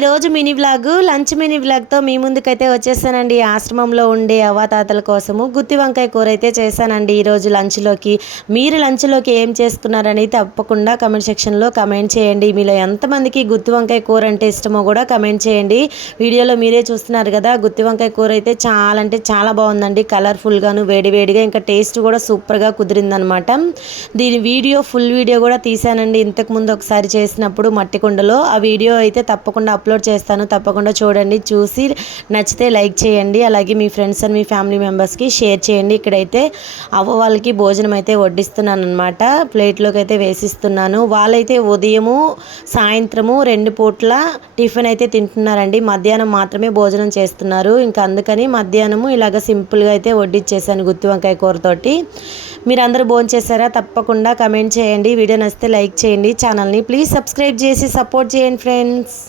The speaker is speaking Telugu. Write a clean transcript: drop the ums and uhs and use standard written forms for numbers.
ఈరోజు లంచ్ మినీ వ్లాగ్తో మీ ముందుకైతే వచ్చేసానండి. ఆశ్రమంలో ఉండే అవ్వాతాతల కోసము గుత్తి వంకాయ కూర అయితే చేశానండి ఈరోజు లంచ్లోకి. మీరు లంచ్లోకి ఏం చేసుకున్నారని తప్పకుండా కమెంట్ సెక్షన్లో కమెంట్ చేయండి. మీలో ఎంతమందికి గుత్తి వంకాయ కూర అంటే ఇష్టమో కూడా కమెంట్ చేయండి. వీడియోలో మీరే చూస్తున్నారు కదా, గుత్తి వంకాయ కూర అయితే చాలా అంటే చాలా బాగుందండి. కలర్ఫుల్గాను వేడివేడిగా, ఇంకా టేస్ట్ కూడా సూపర్గా కుదిరిందనమాట. ఫుల్ వీడియో కూడా తీసానండి ఇంతకుముందు ఒకసారి చేసినప్పుడు మట్టి కుండలో. ఆ వీడియో అయితే తప్పకుండా అప్లోడ్ చేస్తాను, తప్పకుండా చూడండి. చూసి నచ్చితే లైక్ చేయండి, అలాగే మీ ఫ్రెండ్స్ అండ్ మీ ఫ్యామిలీ మెంబర్స్కి షేర్ చేయండి. ఇక్కడైతే అవ్వ వాళ్ళకి భోజనం అయితే వడ్డిస్తున్నాను అనమాట, ప్లేట్లోకి అయితే వేసిస్తున్నాను. వాళ్ళైతే ఉదయము సాయంత్రము 2 పూట్ల టిఫిన్ అయితే తింటున్నారండి. మధ్యాహ్నం మాత్రమే భోజనం చేస్తున్నారు. ఇంకా అందుకని మధ్యాహ్నము ఇలాగ సింపుల్గా అయితే వడ్డిచ్చేసాను గుత్తి వంకాయ కూరతోటి. మీరందరూ భోంచేసారా? తప్పకుండా కమెంట్ చేయండి. వీడియో నచ్చితే లైక్ చేయండి. ఛానల్ని ప్లీజ్ సబ్స్క్రైబ్ చేసి సపోర్ట్ చేయండి ఫ్రెండ్స్.